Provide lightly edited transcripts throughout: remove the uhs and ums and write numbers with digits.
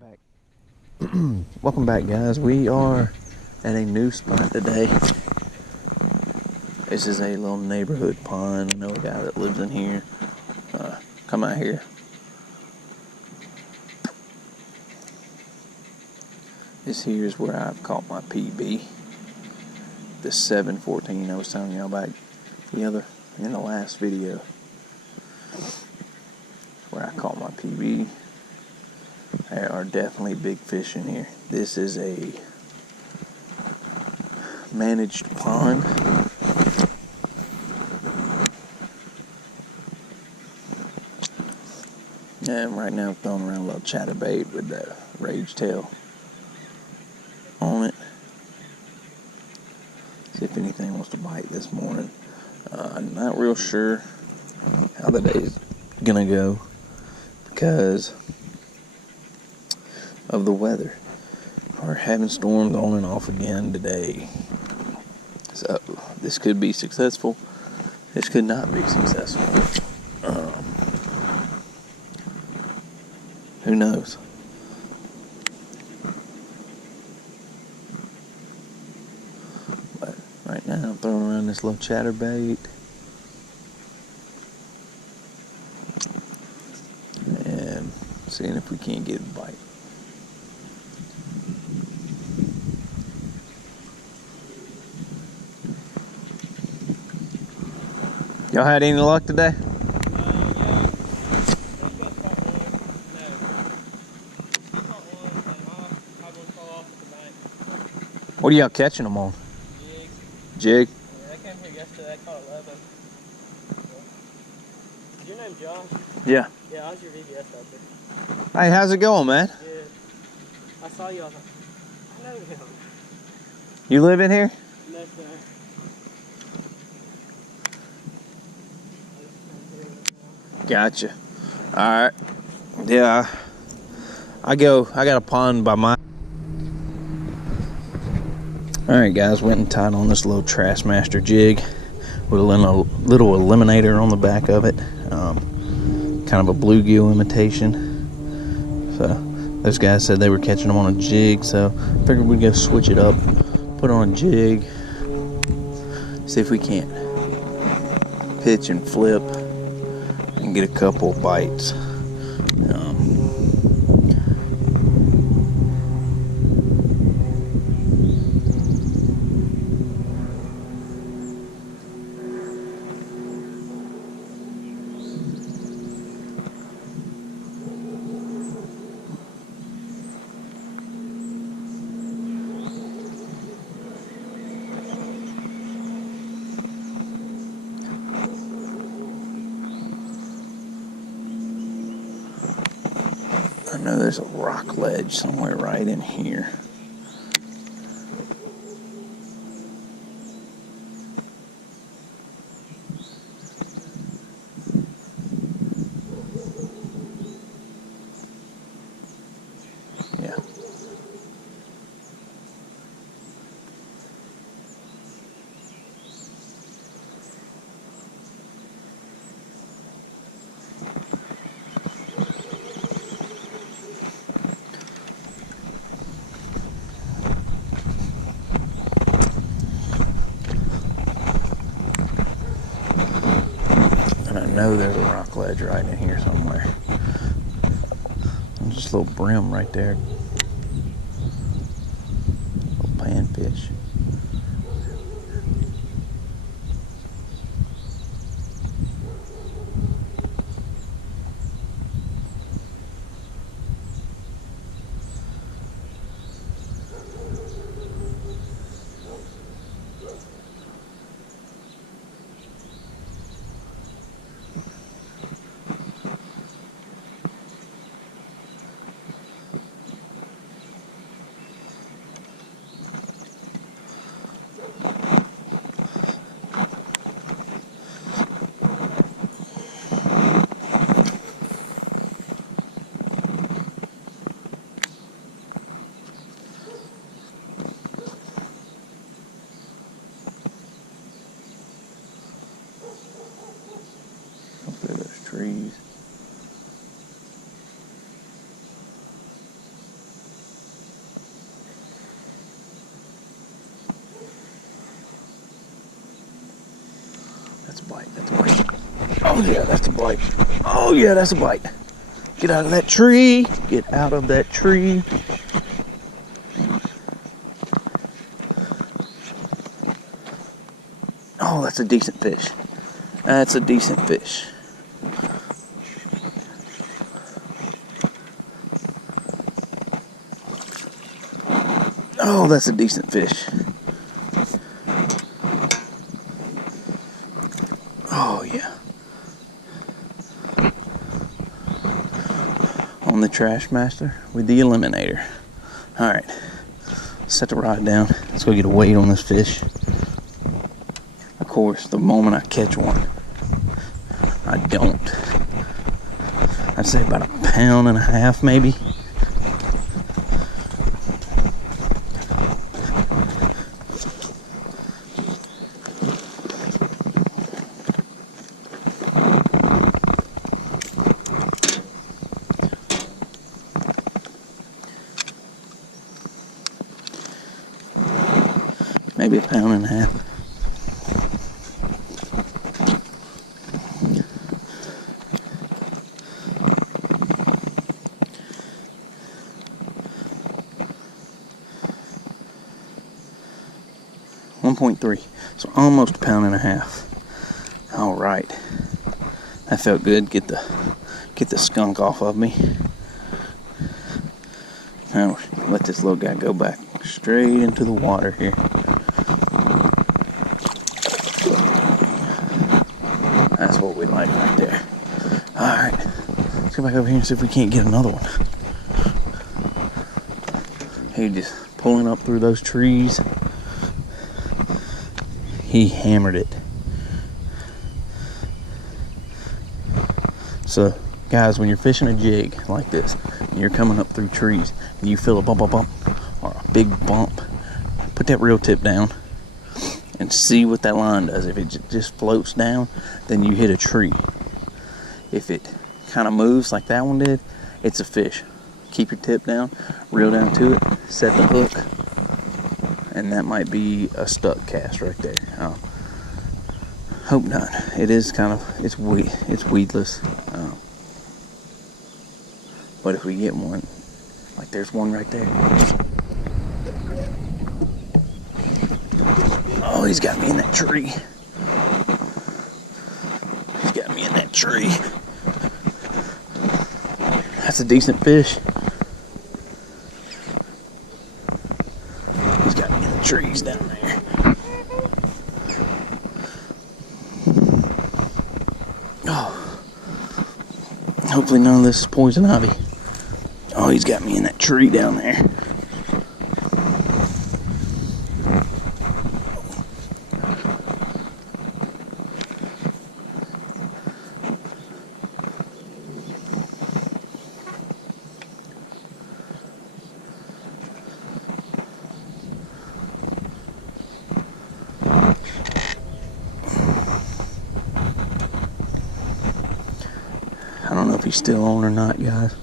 Welcome back. Welcome back, guys. We are at a new spot today. This is a little neighborhood pond. I know a guy that lives in here. Come out here. This here is where I've caught my PB. The 714 I was telling y'all about in the last video. Where I caught my PB. There are definitely big fish in here. This is a managed pond. And right now I'm throwing around a little chatterbait with the rage tail on it. See if anything wants to bite this morning. I'm not real sure how the day's gonna go because of the weather. We're having storms on and off again today. So this could be successful. This could not be successful. Who knows? But right now I'm throwing around this little chatterbait. And seeing if we can't get a bite. Y'all had any luck today? What are y'all catching them on? Jig. Yeah, I came here yesterday. I caught 11. Is your name Josh? Yeah. Yeah, I was your VBS out there. Hey, how's it going, man? Good. I saw you. I was like, I know him. You live in here? No, sir. Gotcha. Alright. Yeah. I got a pond by my... Alright, guys. Went and tied on this little Trashmaster jig with a little eliminator on the back of it. Kind of a bluegill imitation. So, those guys said they were catching them on a jig, so figured we'd go switch it up, put on a jig, see if we can't pitch and flip and get a couple bites. I know there's a rock ledge somewhere right in here. Yeah. I know there's a rock ledge right in here somewhere. Just a little brim right there. Little panfish. trees. that's a bite. That's a bite. Oh yeah, that's a bite. Oh yeah, that's a bite. Get out of that tree. Get out of that tree. Oh, that's a decent fish. That's a decent fish. Oh, that's a decent fish. Oh, yeah. On the Trashmaster with the Eliminator. Alright. Set the rod down. Let's go get a weight on this fish. Of course, the moment I catch one, I don't. I'd say about 1.5 pounds maybe. Maybe 1.5 pounds. 1.3, so almost 1.5 pounds. All right, that felt good. Get the skunk off of me. Now let this little guy go back straight into the water here. That's what we like right there. All right, let's go back over here and see if we can't get another one. He just pulling up through those trees. He hammered it. So, guys, when you're fishing a jig like this, and you're coming up through trees, and you feel a bump, or a big bump, put that reel tip down and see what that line does. If it just floats down, then you hit a tree. If it kind of moves like that one did, it's a fish. Keep your tip down, reel down to it, set the hook, and that might be a stuck cast right there. Hope not. It is kind of, it's weedless. But if we get one, like there's one right there. Oh, he's got me in that tree. He's got me in that tree. That's a decent fish. He's got me in the trees down there. Oh. Hopefully none of this is poison ivy. Oh, he's got me in that tree down there. I don't know if he's still on or not, guys.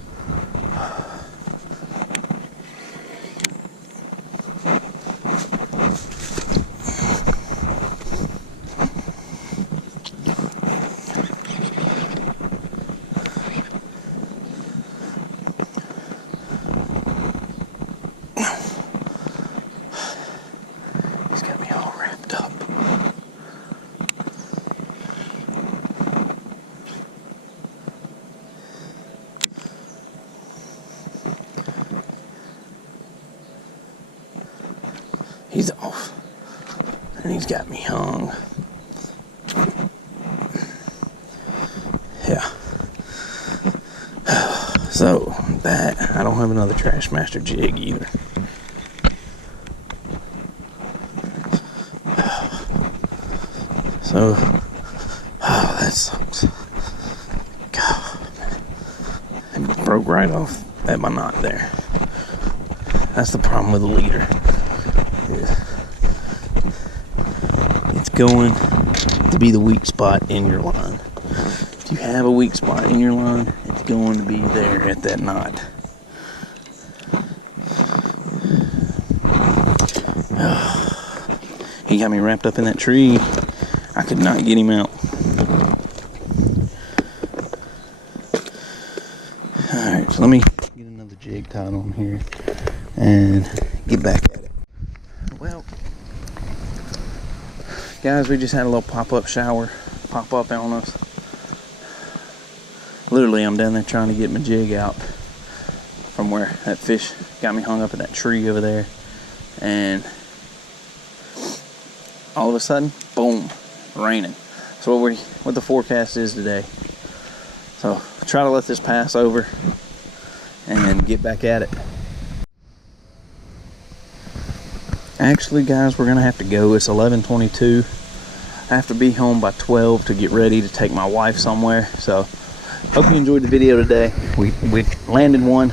He's got me all wrapped up. He's off. And he's got me hung. Yeah. So, that, I don't have another Trashmaster jig either. So, oh, that sucks. God, man. It broke right off at my knot there. That's the problem with the leader. It's going to be the weak spot in your line. If you have a weak spot in your line, it's going to be there at that knot. He got me wrapped up in that tree. I could not get him out. Alright, so let me get another jig tied on here and get back at it. Well, guys, we just had a little pop-up shower pop up on us. Literally, I'm down there trying to get my jig out from where that fish got me hung up in that tree over there. And all of a sudden, boom, raining. So what the forecast is today. So I try to let this pass over and get back at it. Actually, guys, we're gonna have to go. It's 11:22. I have to be home by 12 to get ready to take my wife somewhere. So hope you enjoyed the video today. We landed one,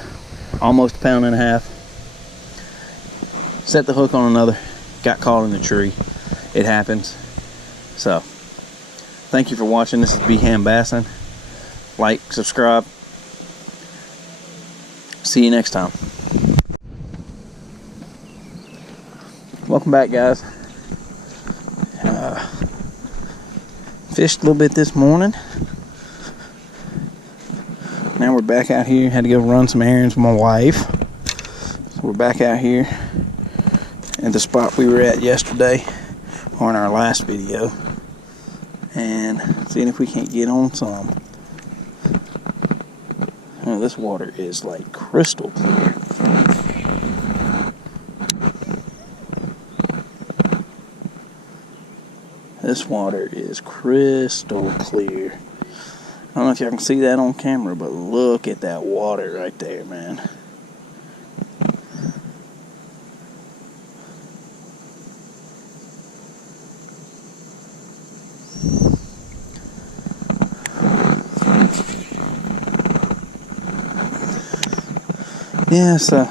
almost 1.5 pounds. Set the hook on another, got caught in the tree. It happens. So thank you for watching. This is B-Ham Bassing. Like, subscribe. See you next time. Welcome back, guys. Fished a little bit this morning. Now we're back out here. Had to go run some errands with my wife. So we're back out here at the spot we were at yesterday or in our last video, and seeing if we can't get on some. Oh, this water is like crystal clear. This water is crystal clear. I don't know if y'all can see that on camera, but look at that water right there, man. Yeah, so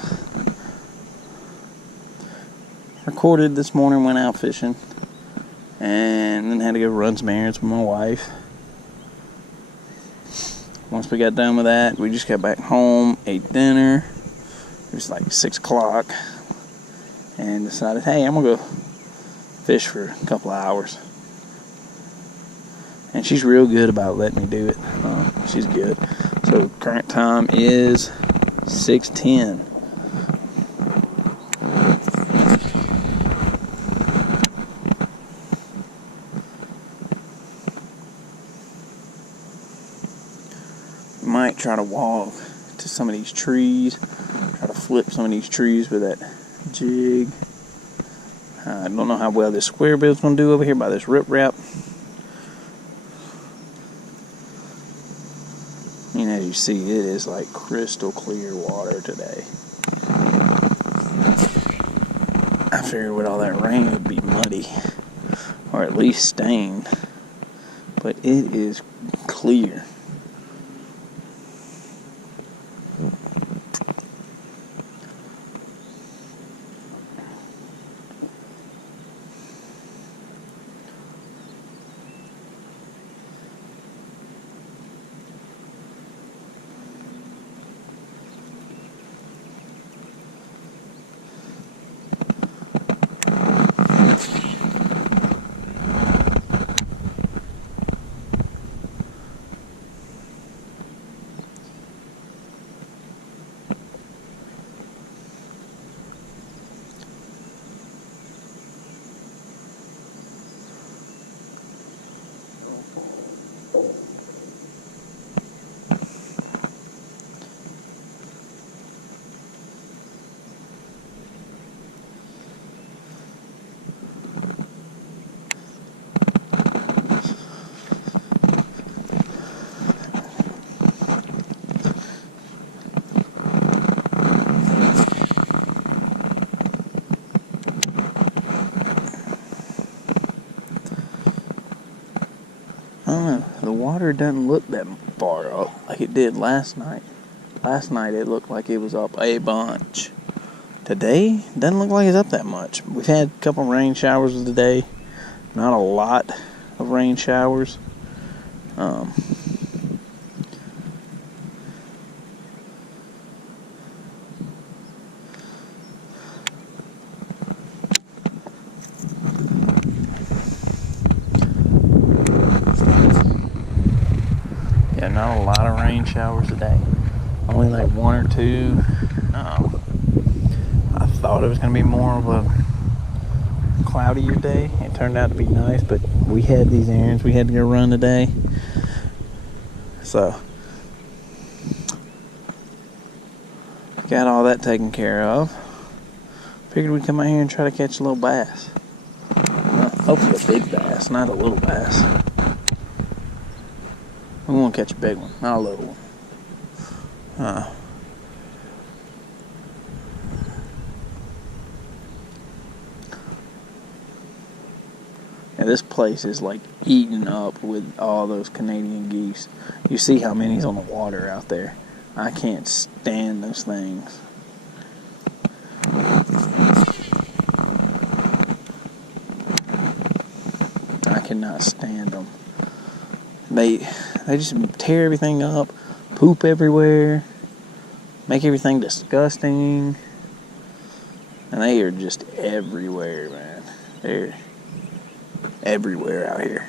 recorded this morning, went out fishing, and then had to go run some errands with my wife. Once we got done with that, we just got back home, ate dinner. It was like 6 o'clock, and decided, hey, I'm gonna go fish for a couple of hours. And she's real good about letting me do it. She's good. So current time is 6:10. Might try to walk to some of these trees, try to flip some of these trees with that jig. I don't know how well this square bill's gonna do over here by this riprap. And as you see, it is like crystal clear water today. I figured with all that rain it would be muddy, or at least stained, but it is clear. I don't know, the water doesn't look that far up like it did last night. Last night it looked like it was up a bunch. Today, doesn't look like it's up that much. We've had a couple rain showers today. Not a lot of rain showers. not a lot of rain showers today. Only like one or two. I thought it was going to be more of a cloudier day. It turned out to be nice, but we had these errands we had to go run today. So, got all that taken care of. Figured we'd come out here and try to catch a little bass. Hopefully a big bass, not a little bass. We want to catch a big one, not a little one. Yeah, this place is like eaten up with all those Canadian geese. You see how many's on the water out there. I can't stand those things. I cannot stand them. They just tear everything up, poop everywhere, make everything disgusting, and they are just everywhere, man. They're everywhere out here.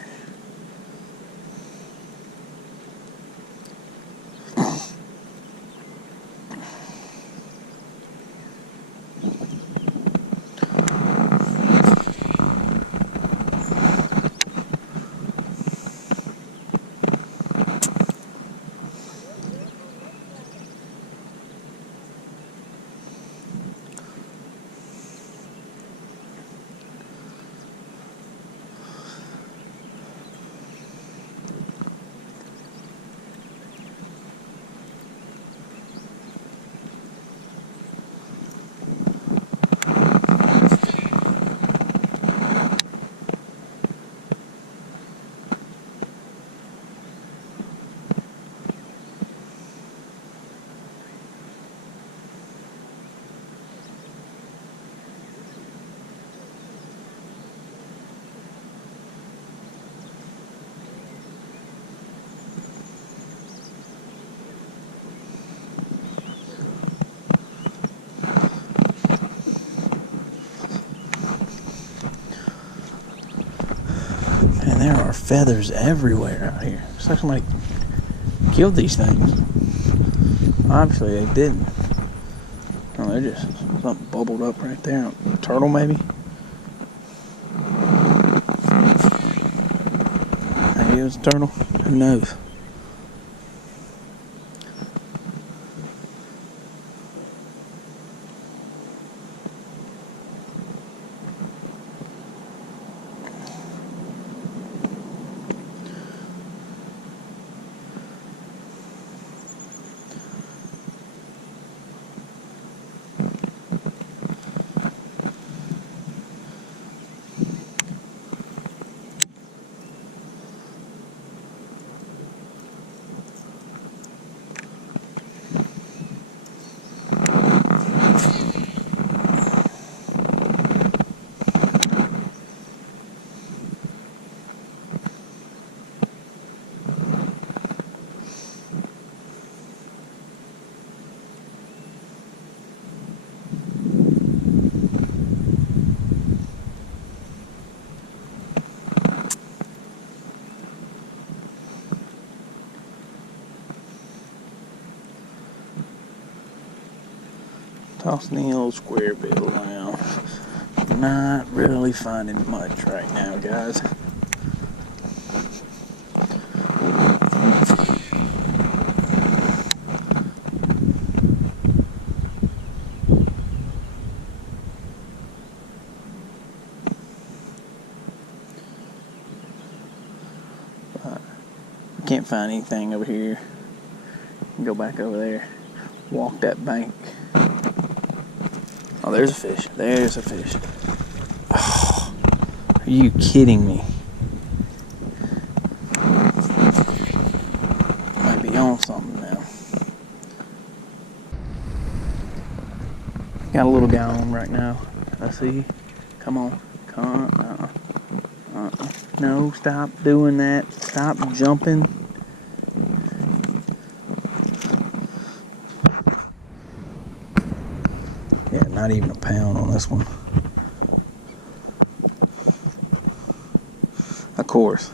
And there are feathers everywhere out here. It's like somebody killed these things. Obviously they didn't. Oh, they're just something bubbled up right there. A turtle maybe? Maybe it was a turtle. Who knows? Tossing the old square bill around. Not really finding much right now, guys. Can't find anything over here. Go back over there. Walk that bank. Oh, there's a fish. There's a fish. Oh, are you kidding me? Might be on something now. Got a little guy on right now. I see. Come on. Come on. No, stop doing that. Stop jumping. Yeah, not even a pound on this one. Of course.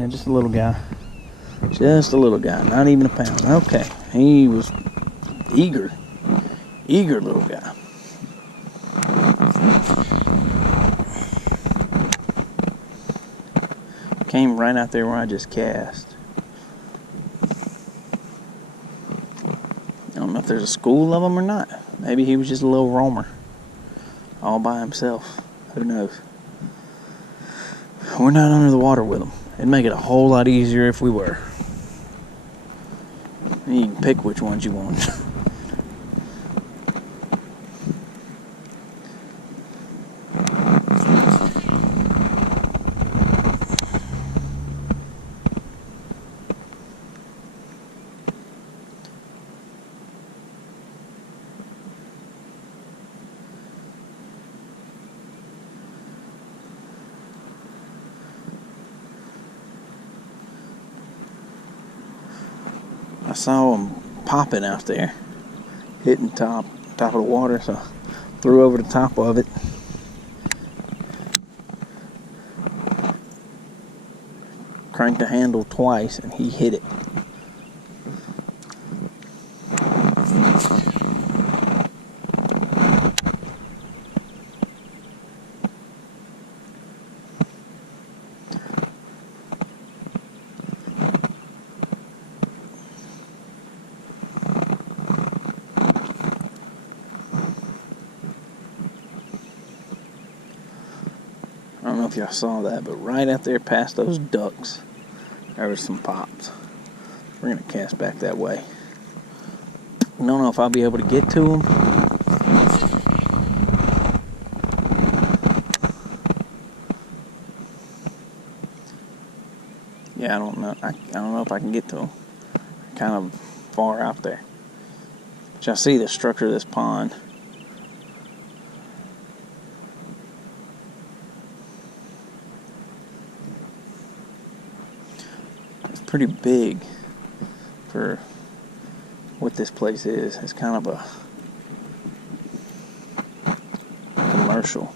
Yeah, just a little guy. Just a little guy, not even a pound. Okay, he was eager little guy. Came right out there where I just cast. I don't know if there's a school of them or not. Maybe he was just a little roamer, all by himself. Who knows? We're not under the water with them. It'd make it a whole lot easier if we were. You can pick which ones you want. I saw him popping out there, hitting top of the water, so I threw over the top of it. Cranked the handle twice and he hit it. I don't know if y'all saw that, but right out there past those ducks, there was some pops. We're going to cast back that way. I don't know if I'll be able to get to them. Yeah, I don't know. I don't know if I can get to them. Kind of far out there. But y'all see the structure of this pond. Pretty big for what this place is. It's kind of a commercial.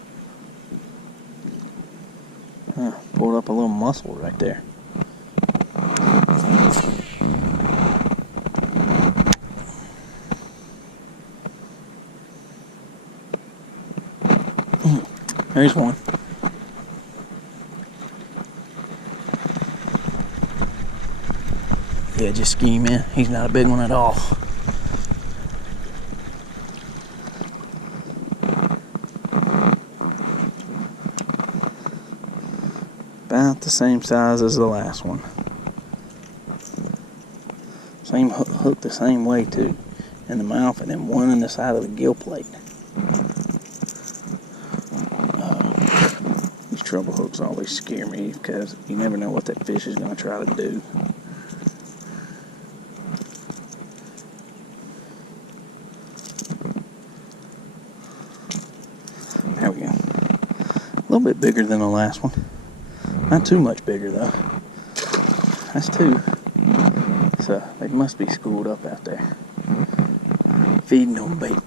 Pulled up a little mussel right there. There's one. Yeah, just ski, man. He's not a big one at all. About the same size as the last one. Same hook the same way too, in the mouth, and then one in the side of the gill plate. These treble hooks always scare me because you never know what that fish is going to try to do. There we go. A little bit bigger than the last one. Not too much bigger though. That's two. So they must be schooled up out there. Feeding on bait.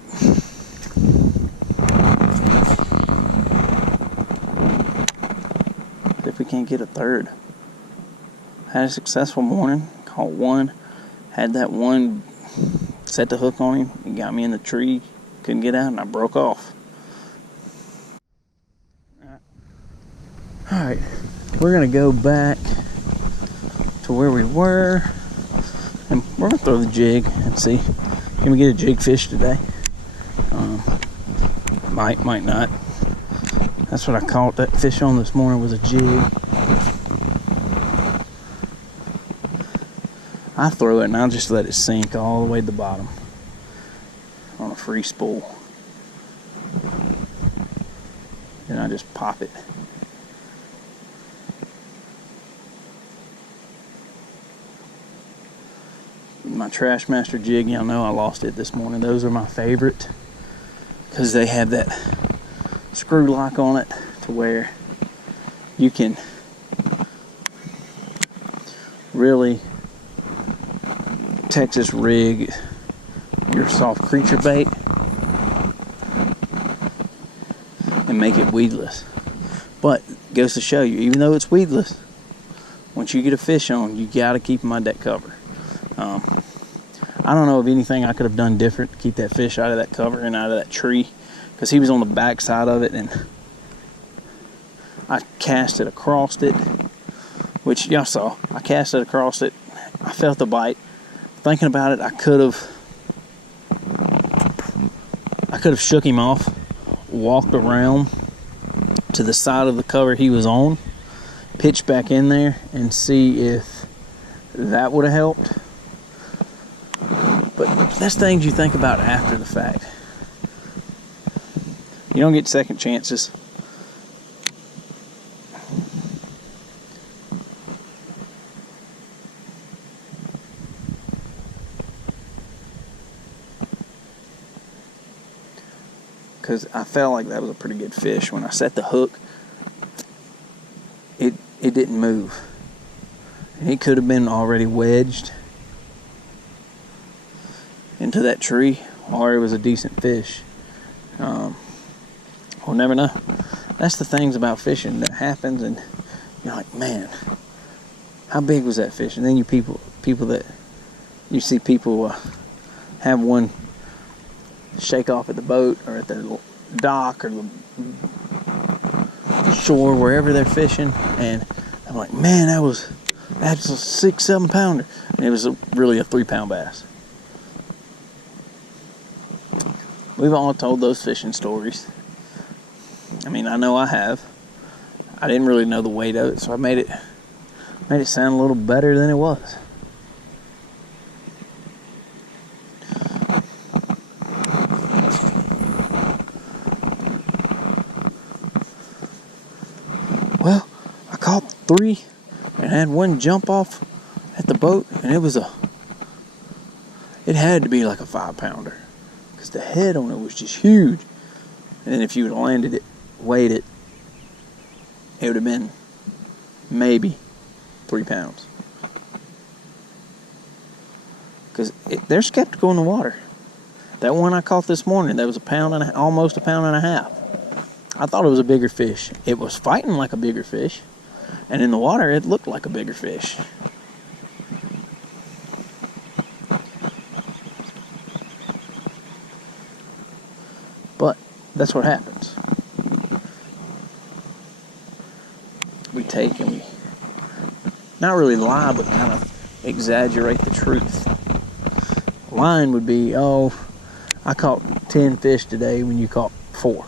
See if we can't get a third. Had a successful morning. Caught one. Had that one, set the hook on him. He got me in the tree. Couldn't get out and I broke off. Alright, we're going to go back to where we were, and we're going to throw the jig and see, can we get a jig fish today? Might not. That's what I caught that fish on this morning, was a jig. I throw it and I'll just let it sink all the way to the bottom on a free spool. And I just pop it. My Trashmaster jig, y'all know I lost it this morning. Those are my favorite because they have that screw lock on it to where you can really Texas rig your soft creature bait and make it weedless. But it goes to show you, even though it's weedless, once you get a fish on, you got to keep him on that cover. I don't know of anything I could have done different to keep that fish out of that cover and out of that tree, because he was on the back side of it, and I cast it across it, which y'all saw. I cast it across it. I felt the bite. Thinking about it, I could have shook him off, walked around to the side of the cover he was on, pitched back in there, and see if that would have helped. But that's things you think about after the fact. You don't get second chances. Because I felt like that was a pretty good fish. When I set the hook, it didn't move. And he could have been already wedged into that tree, or it was a decent fish. We'll never know. That's the things about fishing that happens, and you're like, man, how big was that fish? And then you see people have one shake off at the boat or at the dock or the shore, wherever they're fishing, and I'm like, man, that's a 6-7 pounder, and it was really a 3-pound bass. We've all told those fishing stories. I mean, I know I have. I didn't really know the weight of it, so I made it sound a little better than it was. Well, I caught 3 and had one jump off at the boat, and it had to be like a 5-pounder, because the head on it was just huge. And then if you would have landed it, weighed it, it would have been maybe 3 pounds. Because they're skeptical in the water. That one I caught this morning, that was almost a pound and a half. I thought it was a bigger fish. It was fighting like a bigger fish, and in the water it looked like a bigger fish. But that's what happens. We take and we not really lie, but kind of exaggerate the truth. Lying would be, oh, I caught 10 fish today when you caught 4.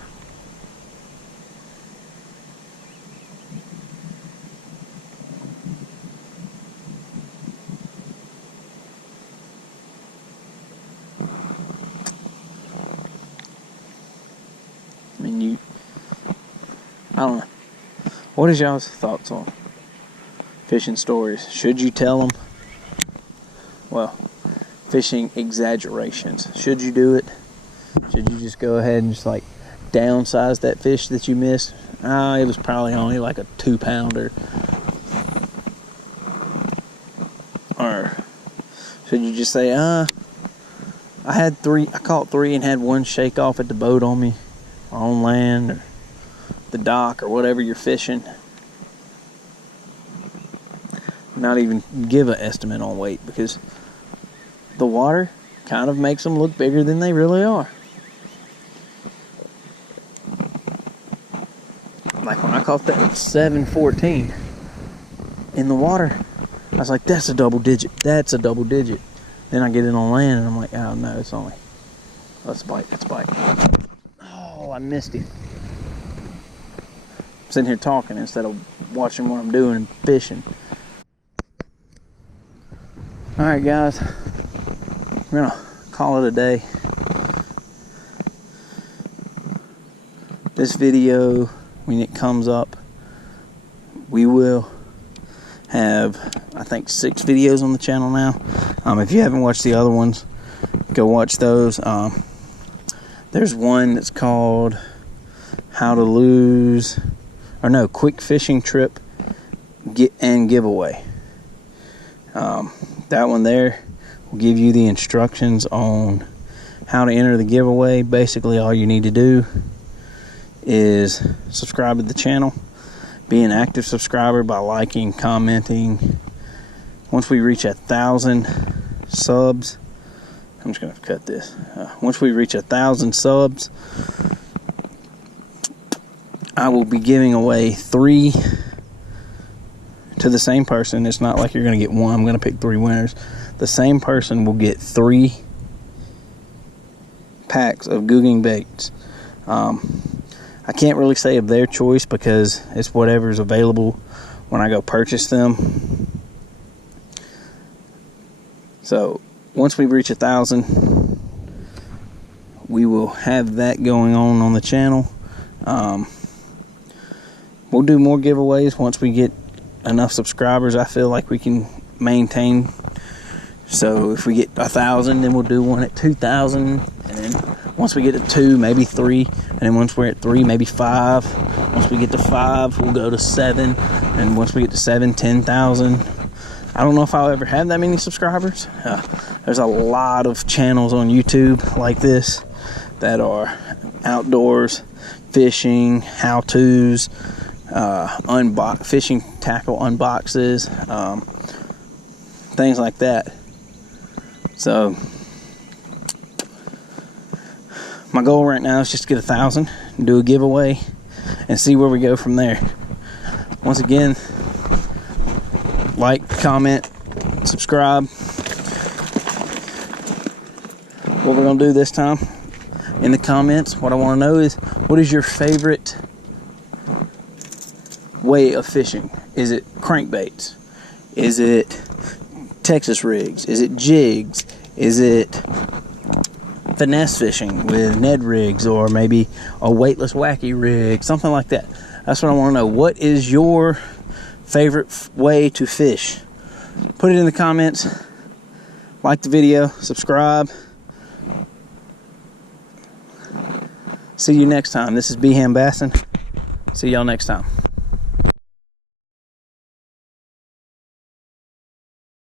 I mean, I don't know. What is y'all's thoughts on fishing stories? Should you tell them? Well, fishing exaggerations. Should you do it? Should you just go ahead and just like downsize that fish that you missed? It was probably only like a 2-pounder. Or should you just say, I caught 3 and had one shake off at the boat on me, or on land, or the dock, or whatever you're fishing. Not even give an estimate on weight, because the water kind of makes them look bigger than they really are. Like when I caught that 714 in the water, I was like, that's a double digit. That's a double digit. Then I get it on land and I'm like, oh no, it's only, let's bite. Oh, I missed it. I'm sitting here talking instead of watching what I'm doing and fishing. Alright guys, we're gonna call it a day. This video, when it comes up, we will have, I think, 6 videos on the channel now. If you haven't watched the other ones, go watch those. There's one that's called Quick Fishing Trip and Giveaway. That one there will give you the instructions on how to enter the giveaway. Basically, all you need to do is subscribe to the channel, be an active subscriber by liking, commenting. Once we reach 1,000 subs, I'm just gonna cut this. Once we reach 1,000 subs, I will be giving away 3 to the same person. It's not like you're gonna get one. I'm gonna pick 3 winners. The same person will get 3 packs of Googing baits. I can't really say of their choice because it's whatever's available when I go purchase them. So once we reach 1,000, we will have that going on the channel. We'll do more giveaways once we get enough subscribers. I feel like we can maintain. So if we get 1,000, then we'll do one at 2,000, and then once we get to 2, maybe 3, and then once we're at 3, maybe 5. Once we get to 5, we'll go to 7, and once we get to 7, 10,000. I don't know if I'll ever have that many subscribers. There's a lot of channels on YouTube like this that are outdoors, fishing, how-tos, fishing tackle unboxes, things like that. So my goal right now is just to get 1,000, do a giveaway, and see where we go from there. Once again, like, comment, subscribe. What we're gonna do this time in the comments, what I want to know is, what is your favorite way of fishing? Is it crankbaits? Is it Texas rigs? Is it jigs? Is it finesse fishing with Ned rigs, or maybe a weightless wacky rig, something like that? That's what I want to know. What is your favorite way to fish? Put it in the comments. Like the video, subscribe. See you next time. This is Beham Bassin. See y'all next time.